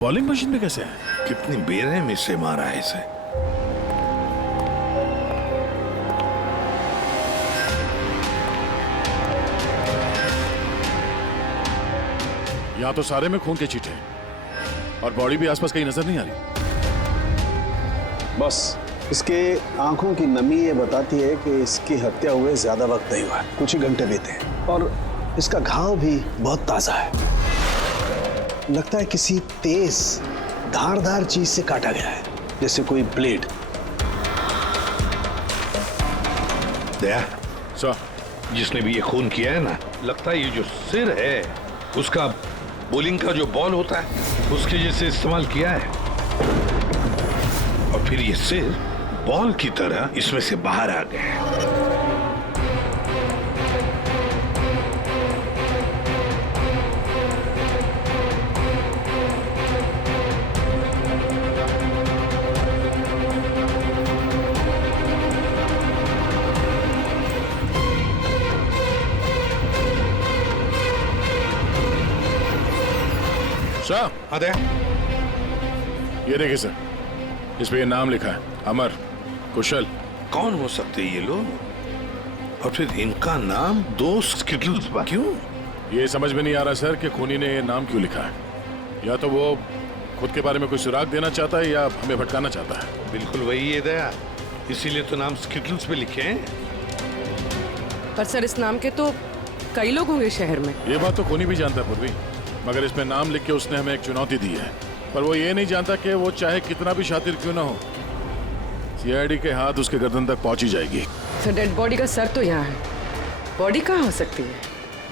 Bowling machine में कैसे है? कितनी बेरहमी से मारा है इसे। यहाँ तो सारे में खून के छींटे हैं और बॉडी भी आसपास कहीं नजर नहीं आ रही। बस इसके आंखों की नमी ये बताती है कि इसकी हत्या हुए ज्यादा वक्त नहीं हुआ है, कुछ ही घंटे बीते हैं और इसका घाव भी बहुत ताजा है। लगता है किसी तेज धारदार चीज से काटा गया है, जैसे कोई ब्लेड। दया सर, जिसने भी ये खून किया है ना, लगता है ये जो सिर है उसका बॉलिंग का जो बॉल होता है उसके जैसे इस्तेमाल किया है और फिर ये सिर बॉल की तरह इसमें से बाहर आ गया है। सर, हाँ दया, ये देखिए सर, इस पे ये नाम लिखा है, अमर कुशल। कौन हो सकते ये लोग और फिर इनका नाम दोस्त स्किटल्स क्यों? ये समझ में नहीं आ रहा सर कि खूनी ने ये नाम क्यों लिखा है। या तो वो खुद के बारे में कोई सुराग देना चाहता है या हमें भटकाना चाहता है। बिल्कुल वही है दया, इसीलिए तो नाम स्किटल्स पे लिखे हैं। पर सर इस नाम के तो कई लोग होंगे शहर में। ये बात तो खूनी भी जानता है पूर्वी, मगर इसमें नाम लिख के उसने हमें एक चुनौती दी है। पर वो ये नहीं जानता कि वो चाहे कितना भी शातिर क्यों ना हो, सीआईडी के हाथ उसके गर्दन तक पहुंच ही जाएगी। सर डेड बॉडी का सर तो यहाँ है, बॉडी कहाँ हो सकती है?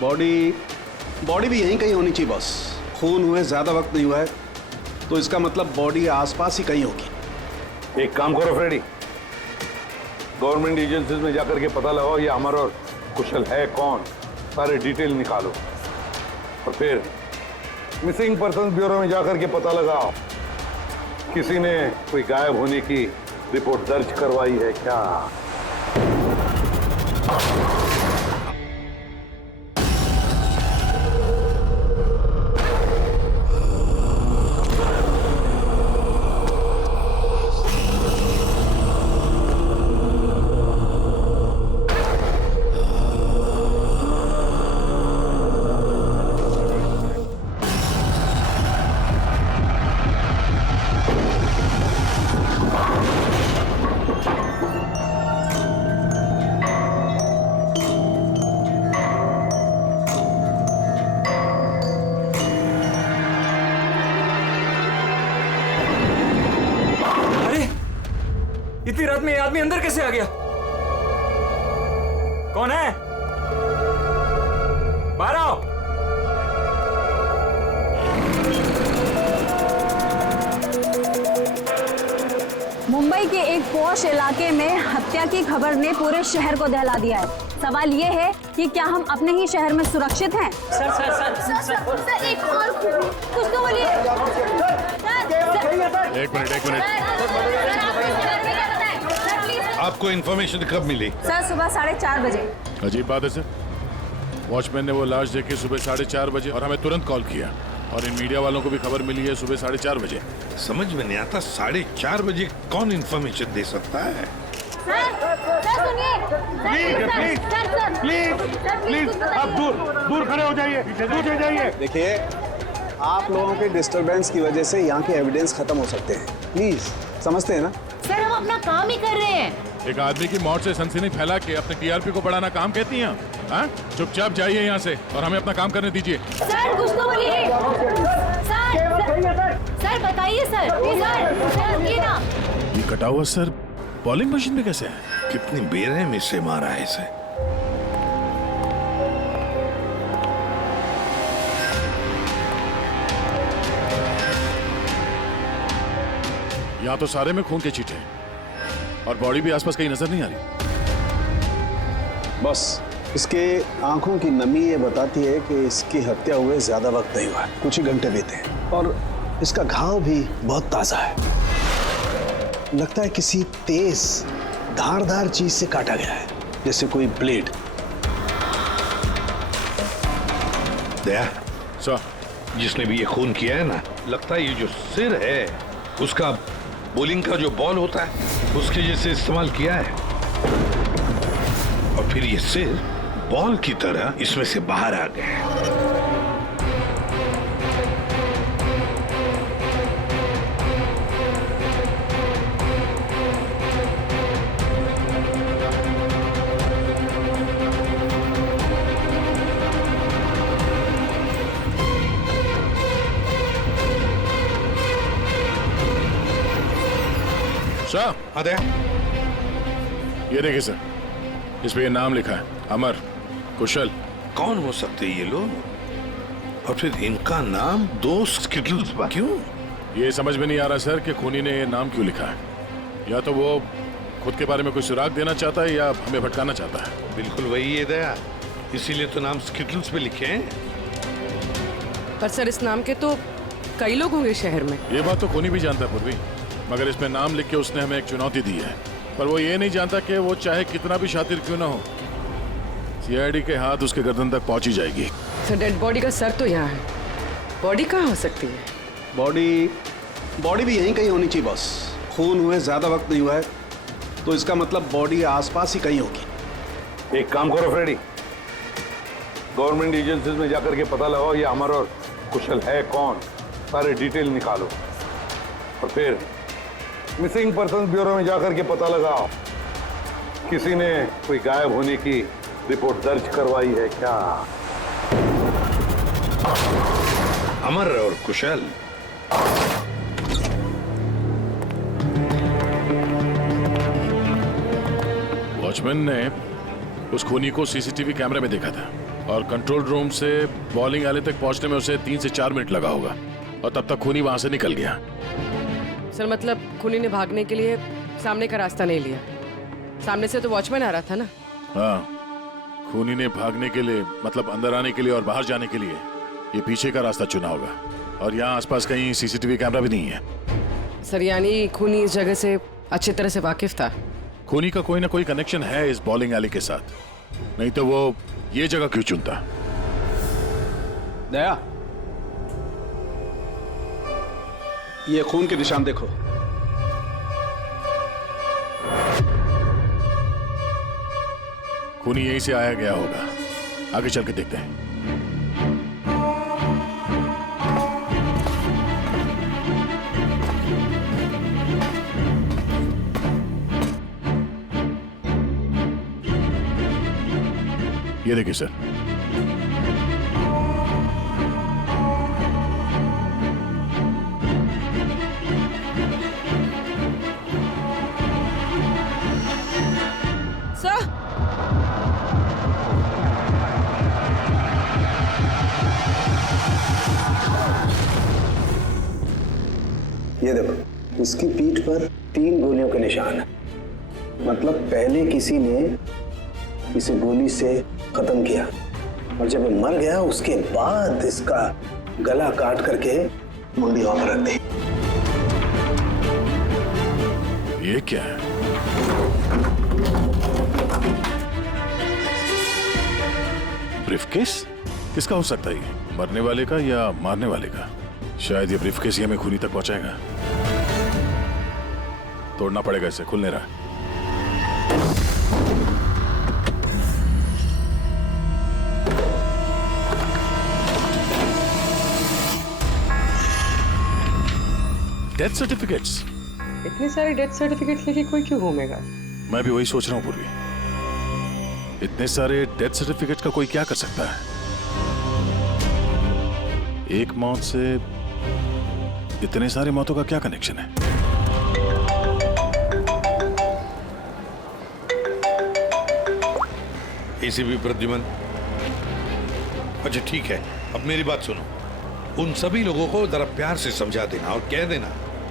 बॉडी भी यहीं कहीं होनी चाहिए बॉस। खून हुए ज्यादा वक्त नहीं हुआ है तो इसका मतलब बॉडी आसपास ही कहीं होगी। एक काम करो फ्रेडी, गवर्नमेंट एजेंसीज में जाकर के पता लगाओ ये अमर और कुशल है कौन, सारे डिटेल निकालो और फिर मिसिंग पर्सन ब्यूरो में जाकर के पता लगाओ किसी ने कोई गायब होने की रिपोर्ट दर्ज करवाई है क्या। इतनी रात में ये आदमी अंदर कैसे आ गया? कौन है? बाहर आओ। मुंबई के एक पॉश इलाके में हत्या की खबर ने पूरे शहर को दहला दिया है। सवाल ये है कि क्या हम अपने ही शहर में सुरक्षित हैं? सर एक और कुछ तो बोलिए। एक मिनट। आपको इन्फॉर्मेशन कब मिली? सर सुबह 4:30 बजे। अजीब बात है सर, वॉचमैन ने वो लाश देखी सुबह 4:30 बजे और हमें तुरंत कॉल किया और इन मीडिया वालों को भी खबर मिली है सुबह 4:30 बजे। समझ में नहीं आता 4:30 बजे कौन इन्फॉर्मेशन दे सकता है? सर सुनिए। प्लीज आप दूर खड़े हो जाइए, दूर जाइए। देखिए, आप लोगों के डिस्टरबेंस की वजह से यहाँ के एविडेंस खत्म हो सकते हैं। प्लीज, समझते हैं ना? सर हम अपना काम ही कर रहे हैं। एक आदमी की मौत से सनसनी फैला के अपने टीआरपी को बढ़ाना काम कहती हैं? हाँ? चुपचाप जाइए यहाँ से और हमें अपना काम करने दीजिए। सर कुछ तो बोलिए। सर बताइए सर। सर ये ना। ये कटा हुआ सर बॉलिंग मशीन में कैसे है? कितनी बेरहमी से मारा है इसे। यहाँ तो सारे में खून के छींटे हैं और बॉडी भी आसपास कहीं नजर नहीं आ रही। बस इसके आंखों की नमी ये बताती है कि इसकी हत्या हुए ज्यादा वक्त नहीं हुआ है, कुछ ही घंटे बीते हैं और इसका घाव भी बहुत ताजा है। लगता है किसी तेज धारदार चीज से काटा गया है, जैसे कोई ब्लेड। दया, सर, जिसने भी ये खून किया है ना, लगता है ये जो सिर है उसका बोलिंग का जो बॉल होता है उसके जैसे इस्तेमाल किया है, और फिर ये सिर बॉल की तरह इसमें से बाहर आ गए। सर, अरे ये देखिए सर, इस पे ये नाम लिखा है, अमर कुशल। कौन हो सकते हैं ये लोग, और फिर इनका नाम दो स्किटल्स पर क्यों? ये समझ में नहीं आ रहा सर कि खूनी ने ये नाम क्यों लिखा है। या तो वो खुद के बारे में कोई सुराग देना चाहता है या हमें भटकाना चाहता है। बिल्कुल वही है दया, इसीलिए तो नाम स्किटल्स पे लिखे हैं। पर सर इस नाम के तो कई लोग होंगे शहर में। ये बात तो खूनी भी जानता है पूर्वी, मगर इसमें नाम लिख के उसने हमें एक चुनौती दी है। पर वो ये नहीं जानता कि वो चाहे कितना भी शातिर क्यों ना हो, सीआईडी के हाथ उसके गर्दन तक पहुंची जाएगी। सर डेड बॉडी का सर तो यहाँ है, बॉडी कहाँ हो सकती है? बॉडी भी यहीं कहीं होनी चाहिए बॉस। खून हुए ज्यादा वक्त नहीं हुआ है, तो इसका मतलब बॉडी आसपास ही कहीं होगी। एक काम करो फ्रेडी, गवर्नमेंट एजेंसीज में जाकर के पता लगाओ ये अमर और कुशल है कौन, सारे डिटेल निकालो, और फिर मिसिंग पर्सन ब्यूरो में जाकर के पता लगाओ किसी ने कोई गायब होने की रिपोर्ट दर्ज करवाई है क्या। अमर और कुशल, वॉचमैन ने उस खूनी को सीसीटीवी कैमरे में देखा था, और कंट्रोल रूम से बॉलिंग एले तक पहुंचने में उसे 3 से 4 मिनट लगा होगा, और तब तक खूनी वहां से निकल गया। सर मतलब खूनी ने भागने के लिए सामने का रास्ता नहीं लिया, सामने से तो वॉचमैन आ रहा था ना। हाँ, खूनी ने भागने के लिए मतलब अंदर आने के लिए और बाहर जाने के लिए ये पीछे का रास्ता चुना होगा, और यहाँ आसपास कहीं सीसीटीवी कैमरा भी नहीं है। सर यानी खूनी इस जगह से अच्छी तरह से वाकिफ था। खूनी का कोई ना कोई कनेक्शन है इस बॉलिंग एली के साथ, नहीं तो वो ये जगह क्यों चुनता। दया, ये खून के निशान देखो। खूनी यहीं से आया गया होगा, आगे चल के देखते हैं। ये देखिए सर, ये देखो, इसकी पीठ पर 3 गोलियों के निशान है। मतलब पहले किसी ने इसे गोली से खत्म किया, और जब ये मर गया उसके बाद इसका गला काट करके मुंडी वहां पर रख दी। ये क्या है? ब्रीफकेस? किसका हो सकता है ये? मरने वाले का या मारने वाले का? शायद ये ब्रीफकेस ही हमें खूनी तक पहुंचाएगा। तोड़ना पड़ेगा इसे, खुल नहीं रहा। Death certificates? इतने सारे डेथ सर्टिफिकेट्स लेके कोई क्यों घूमेगा? मैं भी वही सोच रहा हूँ पूर्वी, इतने सारे डेथ सर्टिफिकेट का कोई क्या कर सकता है? एक मौत से इतने सारे मौतों का क्या कनेक्शन है? एसीपी प्रद्युमन, अच्छा ठीक है, अब मेरी बात सुनो। उन सभी लोगों को जरा प्यार से समझा देना और कह देना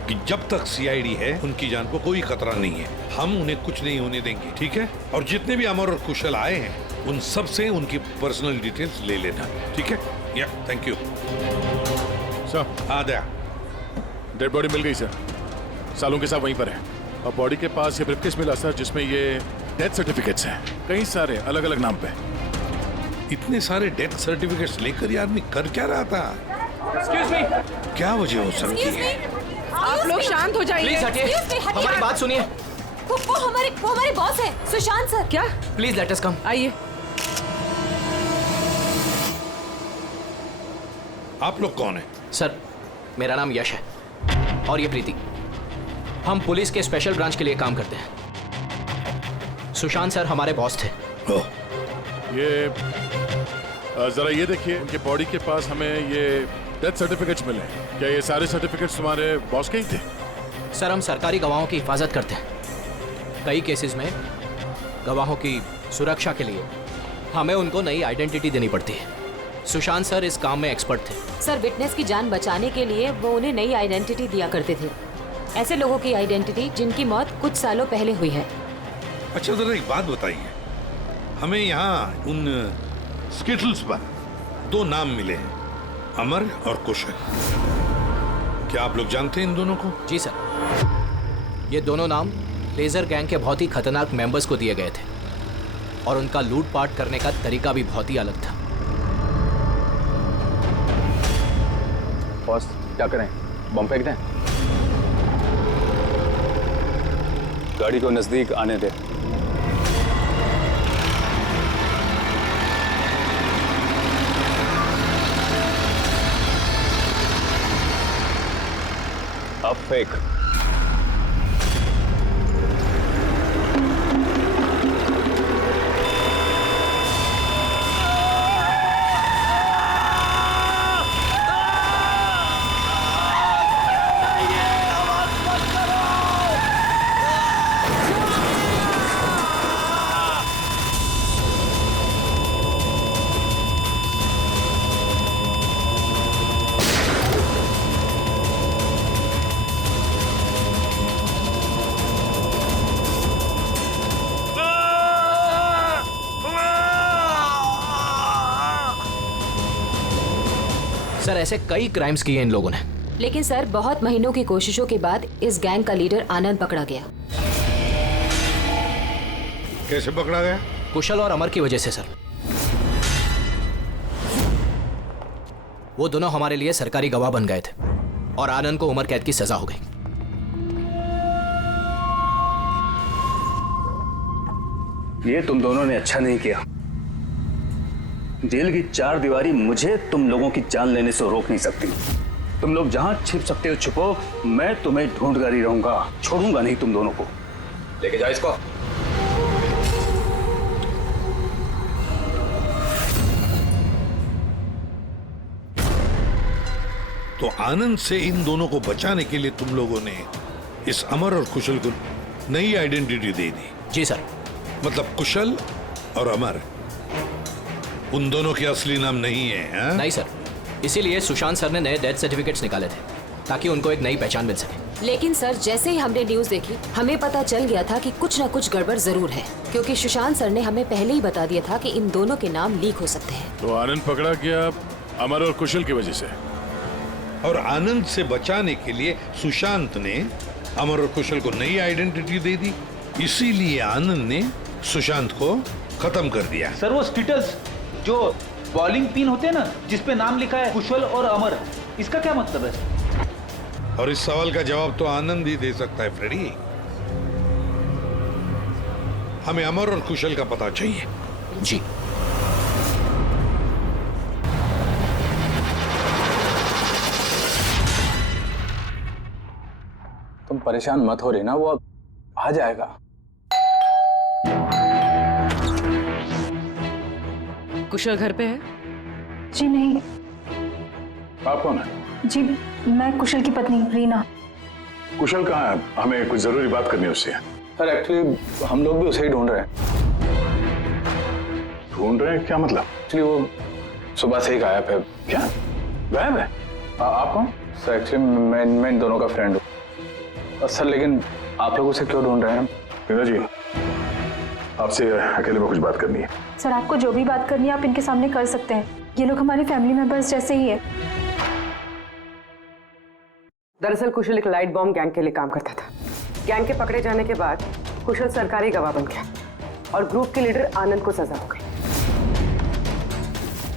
कि जब तक सीआईडी है उनकी जान को कोई खतरा नहीं है, हम उन्हें कुछ नहीं होने देंगे, ठीक है? और जितने भी अमर और कुशल आए हैं उन सब से उनकी पर्सनल डिटेल्स ले लेना, ठीक है? या थैंक यू सर। हाँ दया, डेड बॉडी मिल गई सर, सालों के साथ वहीं पर है, और बॉडी के पास ये ब्रीफकेस मिला सर जिसमें ये डेथ सर्टिफिकेट्स हैं, कई सारे अलग अलग नाम पे। इतने सारे डेथ सर्टिफिकेट्स लेकर ये आदमी कर क्या रहा था? एक्सक्यूज मी, क्या वजह हो सकती है? आप लोग शांत हो जाइए। प्लीज हटिए, हमारी बात सुनिए। वो हमारे बॉस है, सुशांत सर। क्या? प्लीज लेट अस कम। आइए। आप लोग कौन है? सर, मेरा नाम यश है और ये प्रीति। हम पुलिस के स्पेशल ब्रांच के लिए काम करते हैं। सुशांत सर हमारे बॉस थे। ओह, ये जरा ये देखिए, उनके बॉडी के पास हमें ये डेथ सर्टिफिकेट्स मिले हैं। क्या ये सारे सर्टिफिकेट्स तुम्हारे बॉस के ही थे? सर, हम सरकारी गवाहों की हिफाजत करते हैं। कई केसेस में गवाहों की सुरक्षा के लिए हमें उनको नई आइडेंटिटी देनी पड़ती है। सुशांत सर इस काम में एक्सपर्ट थे। सर, विटनेस की जान बचाने के लिए वो उन्हें नई आइडेंटिटी दिया करते थे। ऐसे लोगों की आइडेंटिटी जिनकी मौत कुछ सालों पहले हुई है। अच्छा जरा एक बात बताइए, हमें यहाँ उन स्किटल्स पर 2 नाम मिले हैं, अमर और कुशल। क्या आप लोग जानते हैं इन दोनों को? जी सर, ये दोनों नाम लेजर गैंग के बहुत ही खतरनाक मेंबर्स को दिए गए थे और उनका लूटपाट करने का तरीका भी बहुत ही अलग था। बॉस क्या करें, बम फेंक दें? गाड़ी को नजदीक आने दे। अब फेंक। सर, ऐसे कई क्राइम्स किए इन लोगों ने। लेकिन सर, बहुत महीनों की कोशिशों के बाद इस गैंग का लीडर आनंद पकड़ा गया। कैसे पकड़ा गया? कुशल और अमर की वजह से सर। वो दोनों हमारे लिए सरकारी गवाह बन गए थे और आनंद को उम्र कैद की सजा हो गई। ये तुम दोनों ने अच्छा नहीं किया। जेल की 4 दीवारी मुझे तुम लोगों की जान लेने से रोक नहीं सकती। तुम लोग जहां छिप सकते हो छुपो, मैं तुम्हें ढूंढ कर ही रहूंगा, छोड़ूंगा नहीं तुम दोनों को। लेके जाओ इसको। तो आनंद से इन दोनों को बचाने के लिए तुम लोगों ने इस अमर और कुशल को नई आइडेंटिटी दे दी? जी सर। मतलब कुशल और अमर उन दोनों के असली नाम नहीं है? हाँ? नहीं सर, इसीलिए सुशांत सर ने नए डेथ सर्टिफिकेट्स निकाले थे ताकि उनको एक नई पहचान मिल सके। लेकिन सर, जैसे ही हमने न्यूज देखी, हमें पता चल गया था कि कुछ न कुछ गड़बड़ जरूर है, क्योंकि सुशांत सर ने हमें पहले ही बता दिया था कि इन दोनों के नाम लीक हो सकते हैं। तो आनंद पकड़ा गया अमर और कुशल की वजह से, और आनंद से बचाने के लिए सुशांत ने अमर और कुशल को नई आइडेंटिटी दे दी। इसीलिए आनंद ने सुशांत को खत्म कर दिया। सर, वो स्टिटल्स जो बॉलिंग पिन होते हैं ना, जिसपे नाम लिखा है कुशल और अमर, इसका क्या मतलब है? और इस सवाल का जवाब तो आनंद ही दे सकता है फ्रेडी। हमें अमर और कुशल का पता चाहिए। जी। तुम परेशान मत हो रही ना, वो आ जाएगा। कुशल घर पे है? जी नहीं। आप कौन है? जी, मैं कुशल की पत्नी रीना। कुशल कहाँ है? हमें कुछ जरूरी बात करनी है उससे। सर एक्चुअली हम लोग भी उसे ही ढूंढ रहे हैं। ढूंढ रहे हैं क्या मतलब? एक्चुअली वो सुबह से ही गायब है। क्या गायब है? आप कौन? सर एक्चुअली मैं इन दोनों का फ्रेंड हूँ। सर लेकिन आप लोग उसे क्यों ढूंढ रहे हैं? रीना जी, आपसे अकेले में कुछ बात करनी है। सर, आपको जो भी बात करनी है आप इनके सामने कर सकते हैं। ये लोग हमारे फैमिली मेंबर्स जैसे ही है। दरअसल कुशल एक लाइट बॉम्ब गैंग के लिए काम करता था। गैंग के पकड़े जाने के बाद कुशल सरकारी गवाह बन गया और ग्रुप के लीडर आनंद को सजा हो गई।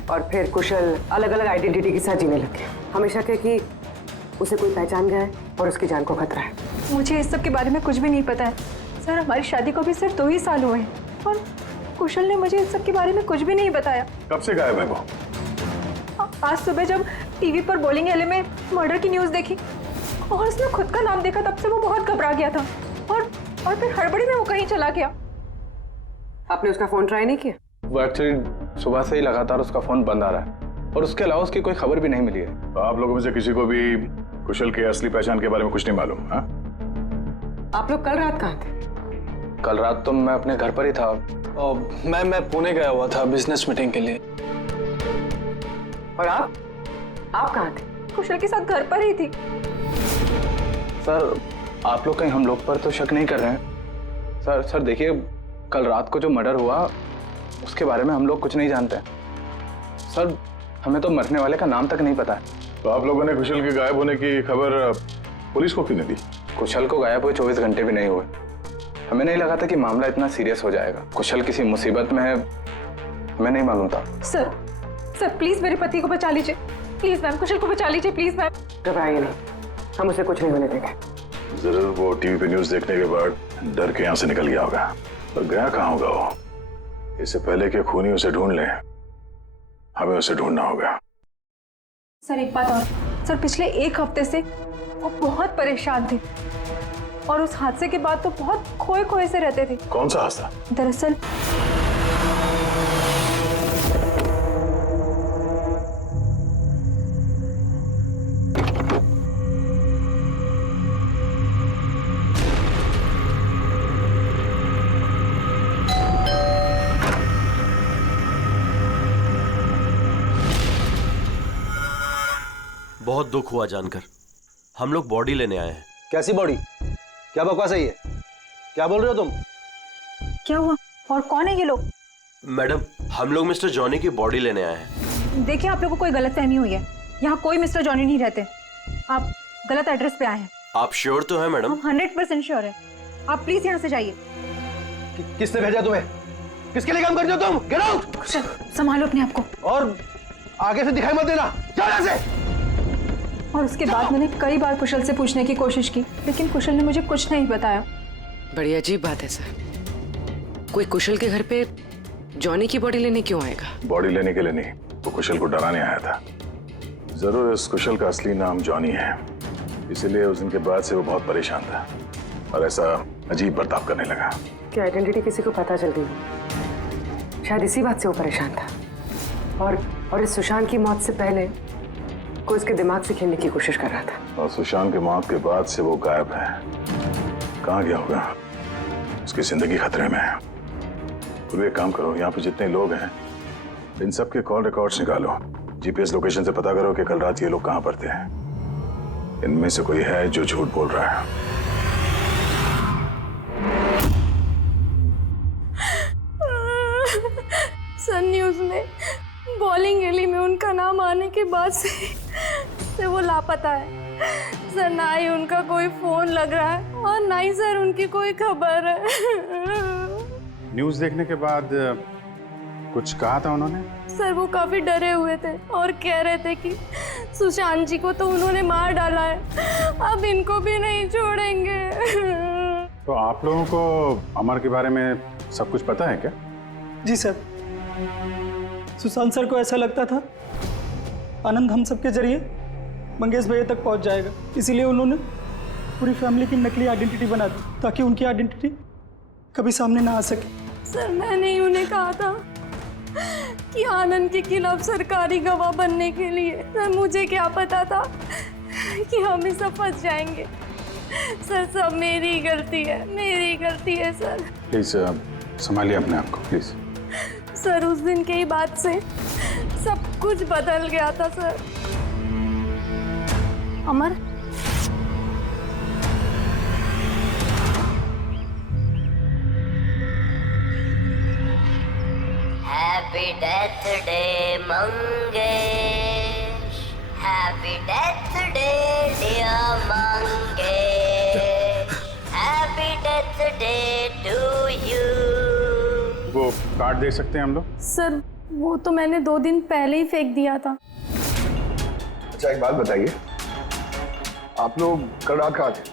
और फिर कुशल अलग अलग आइडेंटिटी के साथ जीने लग गया। हमेशा कहे कि उसे कोई पहचान गया है और उसकी जान को खतरा है। मुझे इस सब के बारे में कुछ भी नहीं पता है सर। हमारी शादी को भी सिर्फ 2 ही साल हुए हैं और कुशल ने मुझे इस सब के बारे में कुछ भी नहीं बताया। कब से गायब है वो? आज सुबह जब टीवी पर बॉलिंग एले में मर्डर की न्यूज़ देखी और उसने खुद का नाम देखा, तब से वो बहुत घबरा गया था और फिर हड़बड़ी में वो कहीं चला गया। आपने उसका फोन ट्राई नहीं किया? वो एक्चुअली सुबह से ही लगातार उसका फोन बंद आ रहा है और उसके अलावा उसकी कोई खबर भी नहीं मिली है। तो आप लोगों में से किसी को भी कुशल के असली पहचान के बारे में कुछ नहीं मालूम? हाँ, आप लोग कल रात कहाँ थे? कल रात तो मैं अपने घर पर ही था और मैं पुणे गया हुआ था बिजनेस मीटिंग के लिए। और आप कहाँ थे? कुशल के साथ घर पर ही थी। सर आप लोग कहीं हम लोग पर तो शक नहीं कर रहे हैं? सर देखिए, कल रात को जो मर्डर हुआ उसके बारे में हम लोग कुछ नहीं जानते। सर हमें तो मरने वाले का नाम तक नहीं पता है। तो आप लोगों ने कुशल के गायब होने की खबर पुलिस को क्यों नहीं दी? कुशल को गायब हुए 24 घंटे भी नहीं हुए। हमें नहीं लगा था कि मामला इतना सीरियस हो जाएगा। कुशल किसी मुसीबत में है, हमें नहीं मालूम था। सर प्लीज मेरे पति को बचा लीजिए। प्लीज मैम, कुशल को बचा लीजिए प्लीज मैम। घबराइए नहीं, हम उसे कुछ नहीं होने देंगे। जरूर वो टीवी पे न्यूज देखने के बाद डर के यहाँ से निकल गया होगा। पर गया कहाँ होगा वो? इससे पहले कि खूनी उसे ढूंढ ले, हमें उसे ढूंढना होगा। सर एक बात और, सर पिछले 1 हफ्ते से वो बहुत परेशान थे और उस हादसे के बाद तो बहुत खोए से रहते थे। कौन सा हादसा? दरअसल बहुत दुख हुआ जानकर। हम लोग बॉडी लेने आए हैं। कैसी बॉडी? क्या बकवास है ये? क्या बोल रहे हो तुम? क्या हुआ और कौन है ये लोग? मैडम हम लोग मिस्टर जॉनी की बॉडी लेने आए हैं। देखिए आप लोगों को कोई गलतफहमी हुई है। यहाँ कोई मिस्टर जॉनी नहीं रहते। आप गलत एड्रेस पे आए हैं। आप श्योर तो हैं मैडम? हम 100% श्योर है। आप प्लीज यहाँ से जाइए। किसने भेजा तुम्हें? किसके लिए काम करते हो तुम? Get out! संभालो अपने आप को और आगे से दिखाई मत देना। जाओ यहाँ से। और उसके बाद मैंने कई बार कुशल से पूछने की कोशिश की, लेकिन कुशल ने मुझे कुछ नहीं बताया। बड़ी अजीब बात है सर। कोई कुशल के घर पे जॉनी की बॉडी लेने क्यों आएगा? बॉडी लेने के लिए नहीं, वो कुशल को डराने आया था। जरूर इस कुशल का असली नाम जॉनी है, इसीलिए उस दिन के बाद से वो बहुत परेशान था और ऐसा अजीब बर्ताव करने लगा। क्या आइडेंटिटी किसी को पता चल गई? शायद इसी बात से वो परेशान था और इस सुशांत की मौत से पहले कोई उसके दिमाग से खेलने की कोशिश कर रहा था। और सुशांत की मौत के बाद से वो गायब है। कहाँ गया होगा? उसकी जिंदगी खतरे में है। तो एक काम करो, यहाँ पे जितने लोग हैं इन सब के कॉल रिकॉर्ड्स निकालो, जीपीएस लोकेशन से पता करो कि कल रात ये लोग कहाँ पर थे। इनमें से कोई है जो झूठ बोल रहा है। सन न्यूज़ में बॉलिंग एली में उनका नाम आने के बाद से वो लापता है सर। ना ही उनका कोई फोन लग रहा है और ना ही सर उनकी कोई खबर है। न्यूज़ देखने के बाद कुछ कहा था उन्होंने? सर वो काफी डरे हुए थे और कह रहे थे कि सुशांत जी को तो उन्होंने मार डाला है, अब इनको भी नहीं छोड़ेंगे। तो आप लोगों को अमर के बारे में सब कुछ पता है क्या? जी सर, सुशांत सर को ऐसा लगता था आनंद हम सबके जरिए मंगेश भैया तक पहुंच जाएगा, इसीलिए उन्होंने पूरी फैमिली की नकली आइडेंटिटी बना दी ताकि उनकी आइडेंटिटी कभी सामने ना आ सके। सर मैंने ही उन्हें कहा था कि आनंद के खिलाफ सरकारी गवाह बनने के लिए। सर मुझे क्या पता था कि हम इस सब फंस जाएंगे। सर सब मेरी गलती है, मेरी गलती है सर। प्लीज संभालिए अपने आप को प्लीज। सर उस दिन के ही बाद से सब कुछ बदल गया था sir. Amar happy death day Mangesh, happy death day dear Mangesh, happy death day to you. वो कार्ड दे सकते हैं हम लोग? सर वो तो मैंने 2 दिन पहले ही फेंक दिया था। अच्छा एक बात बताइए, आप लोग कल रात कहाँ थे?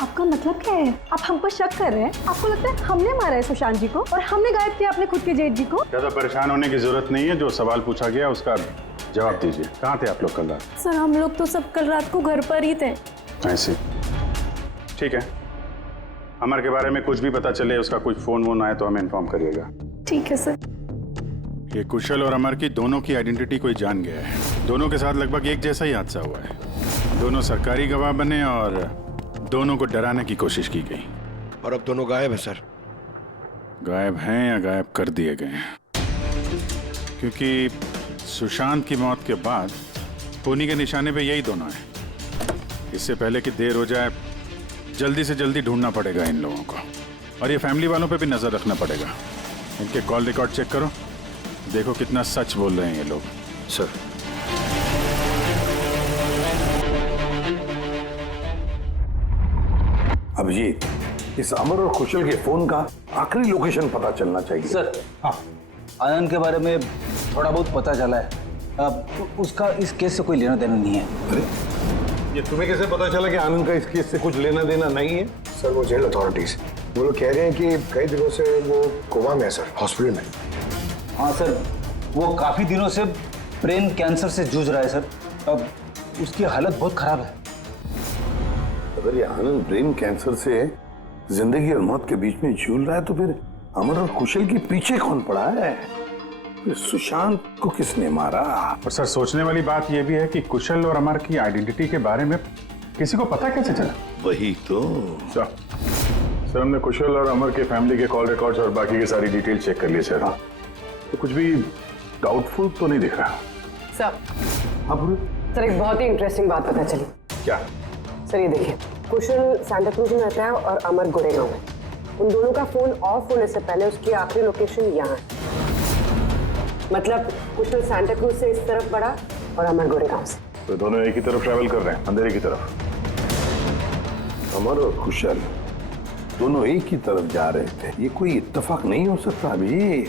आपका मतलब क्या है? आप हम पर शक कर रहे हैं? आपको लगता है हमने मारा है सुशांत जी को और हमने गायब किया अपने खुद के जेठ जी को? ज्यादा परेशान होने की जरूरत नहीं है, जो सवाल पूछा गया उसका जवाब दीजिए। कहाँ थे आप लोग कल रात? सर हम लोग तो सब कल रात को घर पर ही थे। ऐसे ठीक है, अमर के बारे में कुछ भी पता चले, उसका कुछ फोन वोन आए तो हमें इन्फॉर्म करिएगा। ठीक है सर। ये कुशल और अमर की दोनों की आइडेंटिटी कोई जान गया है। दोनों के साथ लगभग एक जैसा ही हादसा हुआ है। दोनों सरकारी गवाह बने और दोनों को डराने की कोशिश की गई। और अब दोनों गायब है सर। गायब हैं या गायब कर दिए गए हैं? क्योंकि सुशांत की मौत के बाद पुनी के निशाने पे यही दोनों हैं। इससे पहले कि देर हो जाए, जल्दी से जल्दी ढूंढना पड़ेगा इन लोगों को। और ये फैमिली वालों पे भी नजर रखना पड़ेगा। इनके कॉल रिकॉर्ड चेक करो, देखो कितना सच बोल रहे हैं ये लोग। सर अभिजीत, इस अमर और कुशल के फोन का आखिरी लोकेशन पता चलना चाहिए। सर हाँ, आनंद के बारे में थोड़ा बहुत पता चला है। अब उसका इस केस से कोई लेना देना नहीं है। अरे ये तुम्हें कैसे पता चला कि आनंद का इस केस से कुछ लेना देना नहीं है? सर वो जेल अथॉरिटीज, वो लोग कह रहे हैं कि कई दिनों से वो कोमा में है सर, हॉस्पिटल में। हाँ सर, वो काफी दिनों से ब्रेन कैंसर से जूझ रहा है सर। अब उसकी हालत बहुत खराब है। अगर ये आनंद ब्रेन कैंसर से जिंदगी और मौत के बीच में झूल रहा है तो फिर अमर और कुशल के पीछे कौन पड़ा है? फिर सुशांत को किसने मारा? और सर सोचने वाली बात यह भी है कि कुशल और अमर की आइडेंटिटी के बारे में किसी को पता कैसे चला? वही तो। सर हमने कुशल और अमर के फैमिली के कॉल रिकॉर्ड्स और बाकी की सारी डिटेल चेक कर ली सर। तो कुछ भी डाउटफुल तो नहीं दिख रहा। सर हाँ सर एक बहुत ही इंटरेस्टिंग बात पता चली। क्या? सर ये देखिए, कुशल सांता क्रूज में रहता है और अमर गोरेगांव में। उन दोनों का फोन ऑफ होने से पहले उसकी आखिरी लोकेशन यहाँ है। मतलब कुशल सांता क्रूज से इस तरफ बढ़ा और अमर गोरेगांव से। तो दोनों एक ही तरफ ट्रैवल कर रहे हैं, अंधेरे की तरफ। अमर और कुशल दोनों एक ही तरफ जा रहे थे। ये कोई इत्तेफाक नहीं हो सकता अभी,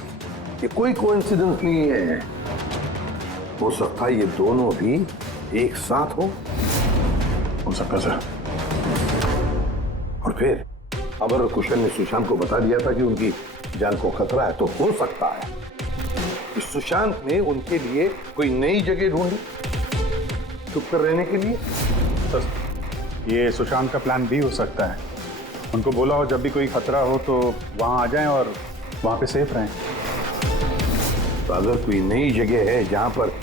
ये कोई कोइंसिडेंस नहीं है। हो सकता है ये दोनों भी एक साथ हो सकता सर। और फिर अमर और कुशल ने सुशांत को बता दिया था कि उनकी जान को खतरा है। तो हो सकता है कि सुशांत ने उनके लिए कोई नई जगह ढूंढी चुप कर रहने के लिए। सर ये सुशांत का प्लान भी हो सकता है। उनको बोला हो जब भी कोई खतरा हो तो वहां आ जाएं और वहां पे सेफ रहें। तो अगर कोई नई जगह है जहां पर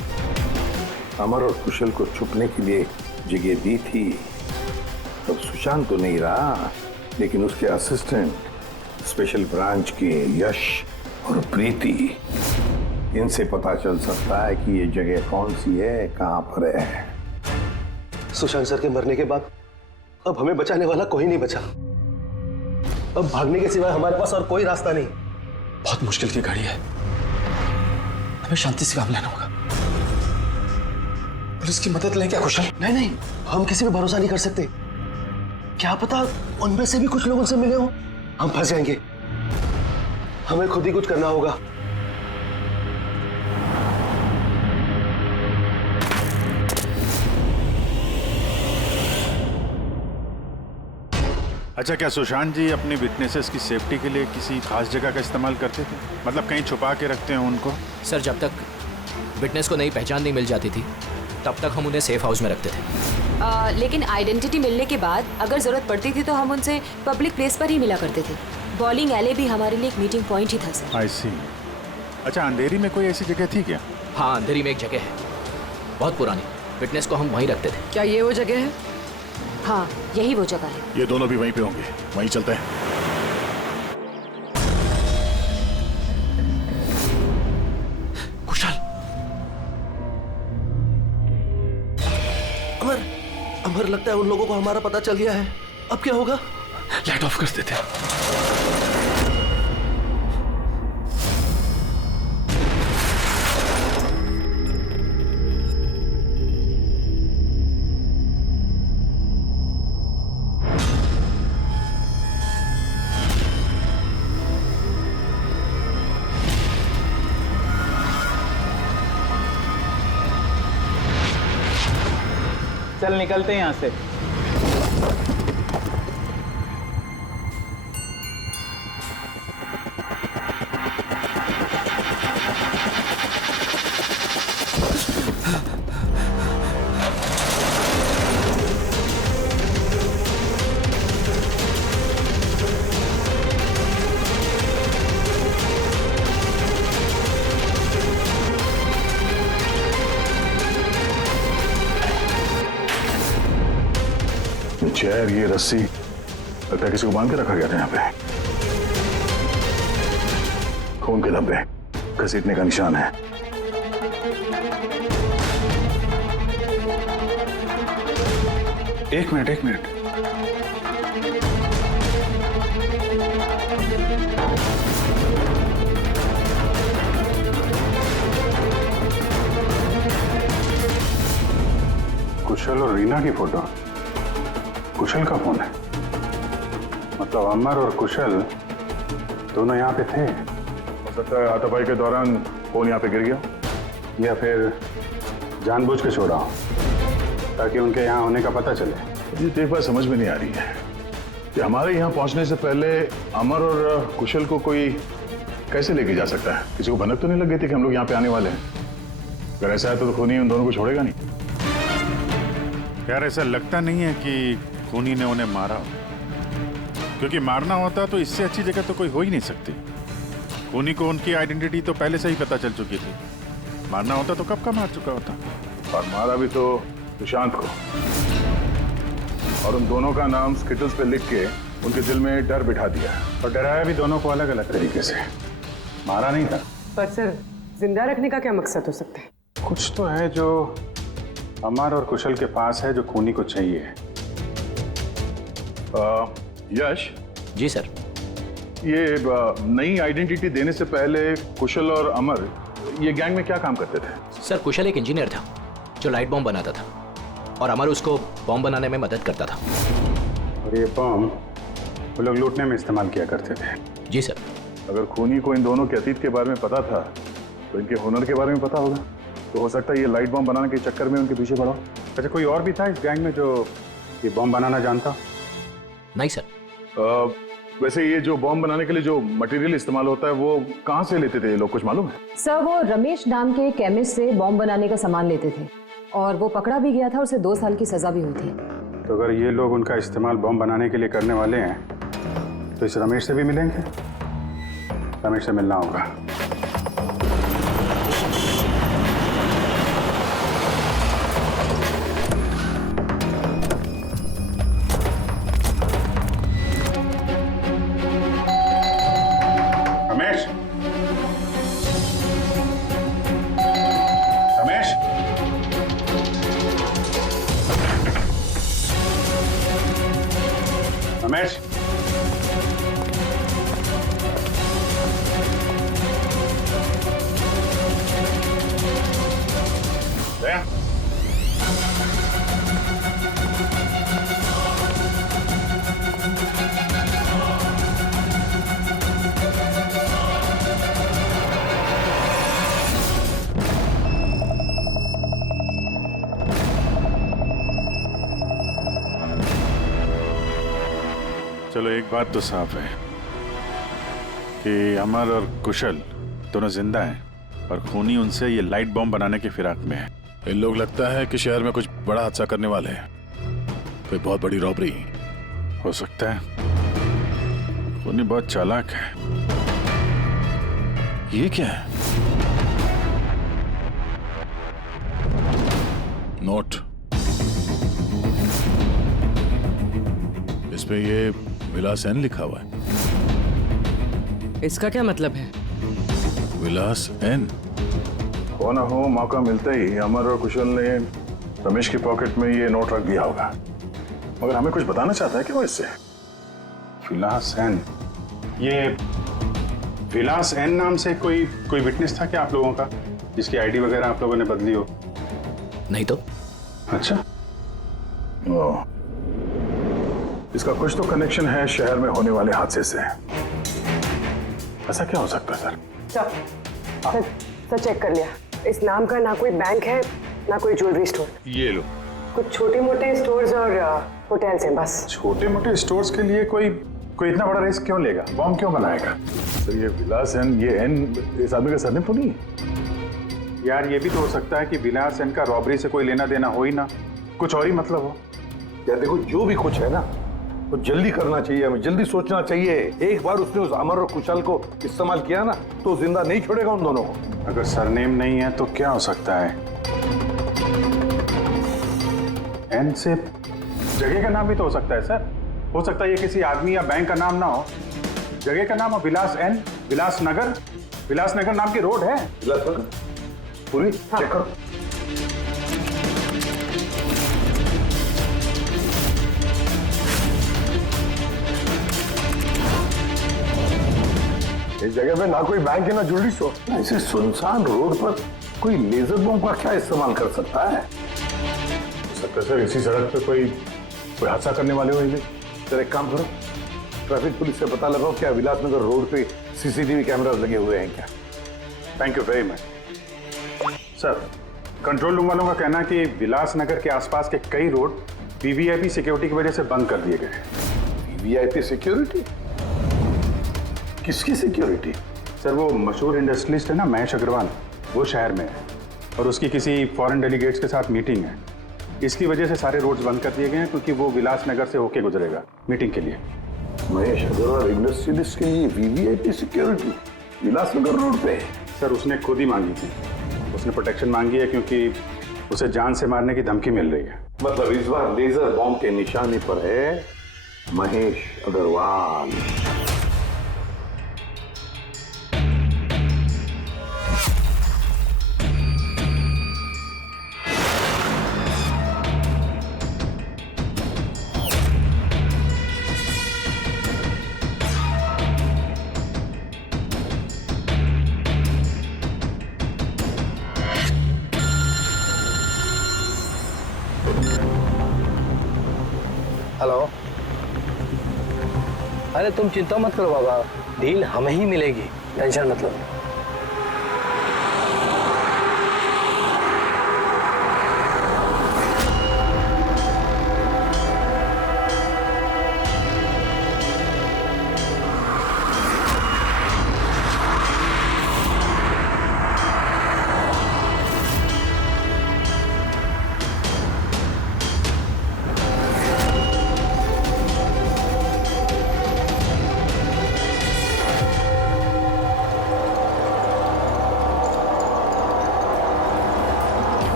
अमर और कुशल को छुपने के लिए जगह दी थी, तो सुशांत तो नहीं रहा, लेकिन उसके असिस्टेंट स्पेशल ब्रांच के यश और प्रीति, इनसे पता चल सकता है कि ये जगह कौन सी है, कहां पर है। सुशांत सर के मरने के बाद अब हमें बचाने वाला कोई नहीं बचा। अब भागने के सिवाय हमारे पास और कोई रास्ता नहीं। बहुत मुश्किल की घड़ी है, हमें शांति से काम लेना होगा। पुलिस की मदद लें क्या कुशल? नहीं नहीं, हम किसी पे भरोसा नहीं कर सकते। क्या पता उनमें से भी कुछ लोग उनसे मिले हो, हम फंस जाएंगे। हमें खुद ही कुछ करना होगा। अच्छा, क्या सुशांत जी अपनी विटनेसेस की सेफ्टी के लिए किसी खास जगह का इस्तेमाल करते थे? मतलब कहीं छुपा के रखते हैं उनको? सर जब तक विटनेस को नई पहचान नहीं मिल जाती थी तब तक हम उन्हें सेफ हाउस में रखते थे। लेकिन आइडेंटिटी मिलने के बाद अगर जरूरत पड़ती थी तो हम उनसे पब्लिक प्लेस पर ही मिला करते थे। बॉलिंग एले भी हमारे लिए एक मीटिंग पॉइंट ही था सर। आई सी। अच्छा, अंधेरी में कोई ऐसी जगह थी क्या? हाँ, अंधेरी में एक जगह है, बहुत पुरानी। विटनेस को हम वहीं रखते थे। क्या ये वो जगह है? हाँ, यही वो जगह है। ये दोनों भी वहीं पे होंगे, वहीं चलते हैं। कुशल, अमर, अमर लगता है उन लोगों को हमारा पता चल गया है। अब क्या होगा? लाइट ऑफ कर देते हैं। चल निकलते हैं यहाँ से। ये चेयर, ये रस्सी, लगता है किसी को बांध के रखा गया था यहाँ पे। खून के धब्बे, घसीटने का निशान है। एक मिनट। कुशल और रीना की फोटो। कुशल का फोन है, मतलब अमर और कुशल दोनों यहाँ पे थे। हो सकता है हाथापाई के दौरान फोन यहाँ पे गिर गया, या फिर जानबूझ के छोड़ा हो ताकि उनके यहाँ होने का पता चले। ये तो एक बात समझ में नहीं आ रही है कि हमारे यहाँ पहुँचने से पहले अमर और कुशल को कोई कैसे लेके जा सकता है? किसी को भनक तो नहीं लग गई थी कि हम लोग यहाँ पे आने वाले हैं? अगर ऐसा है तो खूनी उन दोनों को छोड़ेगा नहीं। यार ऐसा लगता नहीं है कि खूनी ने उन्हें मारा हो, क्योंकि मारना होता तो इससे अच्छी जगह तो कोई हो ही नहीं सकती। खूनी को उनकी आइडेंटिटी तो पहले से ही पता चल चुकी थी। मारना होता तो कब का मार चुका होता। और मारा भी तो सुशांत को, और उन दोनों का नाम स्किटल्स पे लिख के उनके दिल में डर बिठा दिया, और डराया भी दोनों को अलग अलग तरीके से। मारा नहीं था। पर सर, जिंदा रखने का क्या मकसद हो सकता है? कुछ तो है जो अमर और कुशल के पास है जो खूनी को चाहिए। यश जी सर। ये नई आइडेंटिटी देने से पहले कुशल और अमर ये गैंग में क्या काम करते थे? सर, कुशल एक इंजीनियर था जो लाइट बॉम्ब बनाता था, और अमर उसको बॉम्ब बनाने में मदद करता था। और ये बॉम्ब वो लोग लूटने में इस्तेमाल किया करते थे। जी सर। अगर खूनी को इन दोनों के अतीत के बारे में पता था तो इनके हुनर के बारे में पता होगा, तो हो सकता है ये लाइट बॉम्ब बनाने के चक्कर में उनके पीछे पड़ा। अच्छा, कोई और भी था इस गैंग में जो ये बॉम्ब बनाना जानता? नहीं सर। वैसे ये जो बॉम्ब बनाने के लिए जो मटेरियल इस्तेमाल होता है वो कहाँ से लेते थे लोग, कुछ मालूम है? सर, वो रमेश नाम के केमिस्ट से बॉम्ब बनाने का सामान लेते थे, और वो पकड़ा भी गया था, उसे 2 साल की सजा भी हुई थी। तो अगर ये लोग उनका इस्तेमाल बॉम्ब बनाने के लिए करने वाले हैं तो इस रमेश से भी मिलेंगे। रमेश से मिलना होगा। रमेश, रमेश, रमेश, दया, चलो एक बात तो साफ है कि अमर और कुशल दोनों जिंदा हैं और खूनी उनसे ये लाइट बॉम्ब बनाने की फिराक में है। इन लोग लगता है कि शहर में कुछ बड़ा हादसा करने वाले हैं, कोई बहुत बड़ी रॉबरी हो सकता है। खूनी बहुत चालाक है। ये क्या है? नोट, इस पे ये विलास एन लिखा हुआ है। इसका क्या मतलब है? विलास एन। हो ना हो, मौका मिलते ही अमर और कुशल ने रमेश की पॉकेट में ये नोट रख दिया होगा, मगर हमें कुछ बताना चाहता है कि वो इससे। विलास एन, ये विलास एन नाम से कोई विटनेस था क्या आप लोगों का, जिसकी आईडी वगैरह आप लोगों ने बदली हो? नहीं तो। अच्छा, ओ, इसका कुछ तो कनेक्शन है शहर में होने वाले हादसे से। ऐसा क्या हो सकता है सर? सर चेक कर लिया, इस नाम का ना कोई बैंक है ना कोई ज्वेलरी स्टोर। ये लो, कुछ छोटे मोटे स्टोर्स और होटल्स हैं बस। छोटे मोटे स्टोर्स के लिए कोई इतना बड़ा रिस्क क्यों लेगा? बॉम्ब क्यों बनाएगा? सर ये विलास एन, ये एन इस आदमी का सरनेम तो नहीं है? यार ये भी तो हो सकता है कि विलास एन का रॉबरी से कोई लेना देना हो ही ना, कुछ और ही मतलब हो। यार देखो, जो भी कुछ है ना वो जल्दी करना चाहिए, हमें जल्दी सोचना चाहिए। एक बार उसने उस अमर और कुशल को इस्तेमाल किया ना तो जिंदा नहीं छोड़ेगा उन दोनों को। अगर सरनेम नहीं है तो क्या हो सकता है? एन से जगह का नाम भी तो हो सकता है सर। हो सकता है ये किसी आदमी या बैंक का नाम ना हो, जगह का नाम हो विलास एन, विलासनगर। विलासनगर नाम की रोड है। विलासनगर पूरी चेक करो। इस जगह पे ना कोई बैंक है ना ज्वेलरी स्टोर। ऐसे सुनसान रोड पर कोई लेजर बम का क्या इस्तेमाल कर सकता है? सकता सर इसी सड़क पे कोई हादसा करने वाले हो। सर एक काम करो, ट्रैफिक पुलिस से पता लगाओ क्या विलासनगर रोड पे सीसीटीवी कैमरास लगे हुए हैं क्या? Thank you very much sir. Control room वालों का कहना है कि विलासनगर के आसपास के कई रोड वीवीआईपी सिक्योरिटी की वजह से बंद कर दिए गए। VVIP security? किसकी सिक्योरिटी? सर वो मशहूर इंडस्ट्रियलिस्ट है ना महेश अग्रवाल, वो शहर में है और उसकी किसी फॉरेन डेलीगेट्स के साथ मीटिंग है। इसकी वजह से सारे रोड्स बंद कर दिए गए हैं क्योंकि वो विलासनगर से होके गुजरेगा मीटिंग के लिए। महेश अग्रवाल इंडस्ट्रियलिस्ट के लिए वीवीआईपी सिक्योरिटी विलासनगर रोड पे? सर उसने खुद ही मांगी थी, उसने प्रोटेक्शन मांगी है क्योंकि उसे जान से मारने की धमकी मिल रही है। मतलब इस बार लेजर बॉम्ब के निशाने पर है महेश अग्रवाल। हेलो। अरे तुम चिंता मत करो बाबा, डील हमें ही मिलेगी, टेंशन मत लो।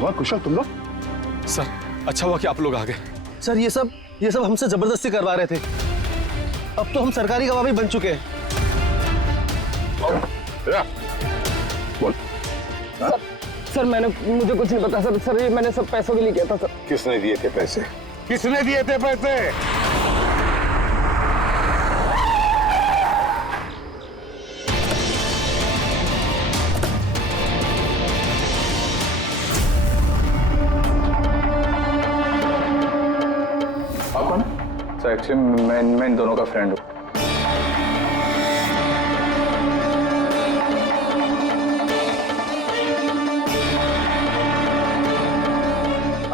अमर कुशल तुम लोग? सर अच्छा हुआ कि आप लोग आ गए। सर ये सब हमसे जबरदस्ती करवा रहे थे। अब तो हम सरकारी गवाह भी बन चुके हैं। बोल। सर मुझे कुछ नहीं पता सर। ये मैंने सब पैसों के लिए किया था सर। किसने दिए थे पैसे? किसने दिए थे पैसे? आप कौन? सर एक्चुअली मैं इन दोनों का फ्रेंड हूँ।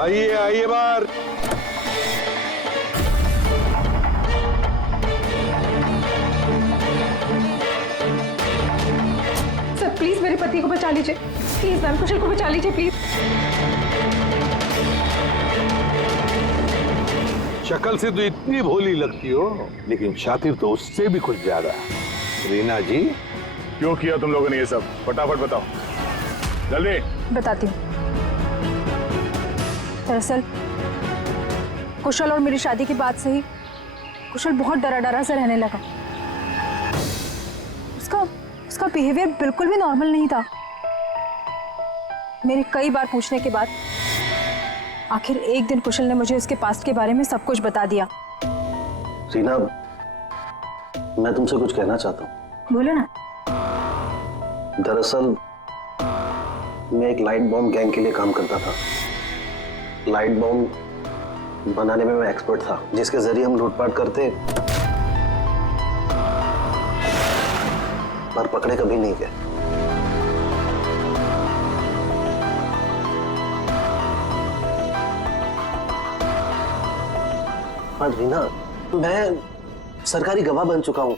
आइए आइए बाहर। सर प्लीज मेरे पति को बचा लीजिए, प्लीज मैम, कुशल को बचा लीजिए प्लीज। शक्ल से तो इतनी भोली लगती हो, लेकिन शातिर तो उससे भी कुछ ज्यादा। रीना जी, क्यों किया तुम लोगों ने ये सब? फटाफट बताओ, जल्दी। बताती हूँ। दरअसल कुशल और मेरी शादी की बात से ही कुशल बहुत डरा डरा से रहने लगा। उसका बिहेवियर बिल्कुल भी नॉर्मल नहीं था। मेरे कई बार पूछने के बाद आखिर एक दिन कुशल ने मुझे उसके पास्ट के बारे में सब कुछ बता दिया। रीना, मैं तुमसे कुछ कहना चाहता हूँ। बोलो ना। दरअसल मैं एक लाइट बॉम्ब गैंग के लिए काम करता था। लाइट बॉम्ब बनाने में मैं एक्सपर्ट था, जिसके जरिए हम लूटपाट करते, पर पकड़े कभी नहीं गए। हाँ रीना, मैं सरकारी गवाह बन चुका हूं।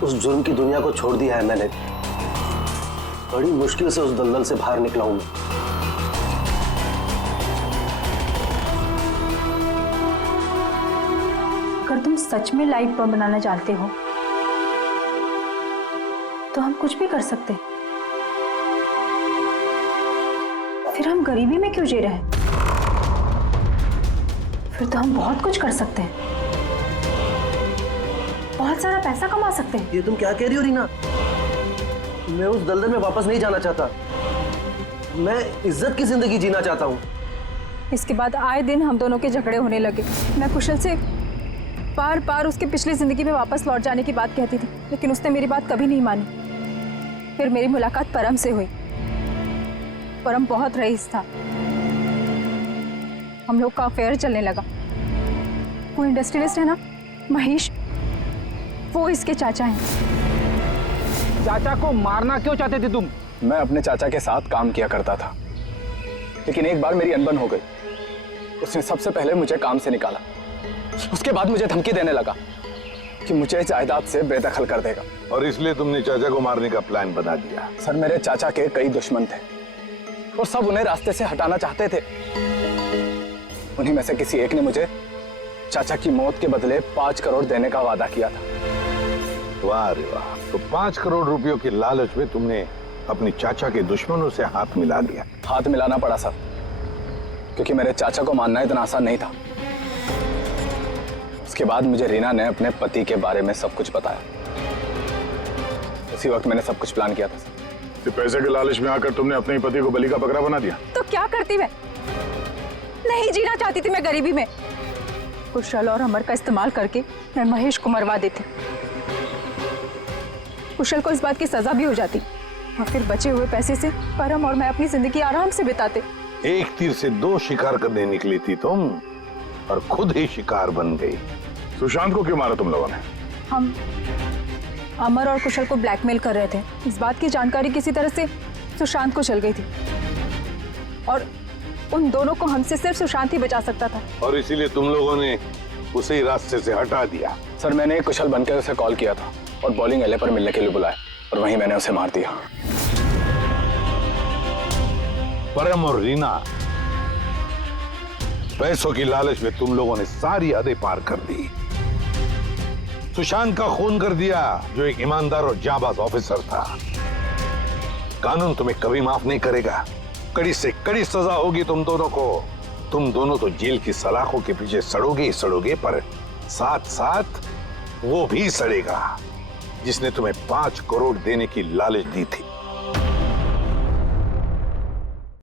उस जुर्म की दुनिया को छोड़ दिया है मैंने। बड़ी मुश्किल से उस दलदल से बाहर निकला हूं मैं। अगर तुम सच में लाइट बम बनाना जानते हो तो हम कुछ भी कर सकते हैं। फिर हम गरीबी में क्यों जी रहे हैं? फिर तो हम बहुत कुछ कर सकते हैं, बहुत सारा पैसा कमा सकते हैं। ये तुम क्या कह रही हो रीना? मैं उस दलदल में वापस नहीं जाना चाहता। मैं इज्जत की जिंदगी जीना चाहता हूँ। इसके बाद आए दिन हम दोनों के झगड़े होने लगे। मैं कुशल से बार बार उसकी पिछली जिंदगी में वापस लौट जाने की बात कहती थी, लेकिन उसने मेरी बात कभी नहीं मानी। फिर मेरी मुलाकात परम से हुई। परम बहुत रईस था। हम लोग का अफेयर चलने लगा। वो इंडस्ट्रियलिस्ट है ना, महेश, वो इसके चाचा हैं। चाचा को मारना क्यों चाहते थे तुम? मैं अपने चाचा के साथ काम किया करता था, लेकिन एक बार मेरी अनबन हो गई। उसने सबसे पहले मुझे काम से निकाला। उसके बाद मुझे धमकी देने लगा कि मुझे जायदाद से बेदखल कर देगा। और इसलिए तुमने चाचा को मारने का प्लान बना दिया? सर, मेरे चाचा के कई दुश्मन थे और सब उन्हें रास्ते से हटाना चाहते थे। उन्हीं में से किसी एक ने मुझे चाचा की मौत के बदले 5 करोड़ देने का वादा किया था। वाह रे वाह! तो 5 करोड़ रुपयों के लालच में तुमने अपने चाचा के दुश्मनों से हाथ मिला लिया। हाथ मिलाना पड़ा सर, क्योंकि मेरे चाचा को मानना इतना आसान नहीं था। उसके बाद मुझे रीना ने अपने पति के बारे में सब कुछ बताया। उसी वक्त मैंने सब कुछ प्लान किया था सर। तो पैसे के लालच में आकर तुमने अपने पति को बलि का बकरा बना दिया। तो क्या करती मैं? नहीं जीना चाहती थी मैं गरीबी में। कुशल और अमर का इस्तेमाल करके मैं महेश को मरवा देती। कुशल को इस बात की सजा भी हो जाती और फिर बचे हुए पैसे से परम और मैं अपनी जिंदगी आराम से बिताते। एक तीर से 2 शिकार करने निकली थी तुम, और खुद ही शिकार बन गई। सुशांत को क्यों मारा तुम लोगों ने? हम अमर और कुशल को ब्लैकमेल कर रहे थे। इस बात की जानकारी किसी तरह से सुशांत को चल गई थी और उन दोनों को हमसे सिर्फ सुशांत ही बचा सकता था। और इसीलिए तुम लोगों ने उसे ही रास्ते से हटा दिया। सर, मैंने कुशल बनकर उसे कॉल किया था और बॉलिंग एले पर मिलने के लिए बुलाया और वहीं मैंने उसे मार दिया। परम और रीना, पैसों की लालच में तुम लोगों ने सारी हदें पार कर दी। सुशांत का खून कर दिया, जो एक ईमानदार और जाबाज ऑफिसर था। कानून तुम्हें कभी माफ नहीं करेगा। कड़ी से कड़ी सजा होगी तुम दोनों को। तुम दोनों तो जेल की सलाखों के पीछे सड़ोगे ही सड़ोगे, पर साथ साथ वो भी सड़ेगा जिसने तुम्हें 5 करोड़ देने की लालच दी थी।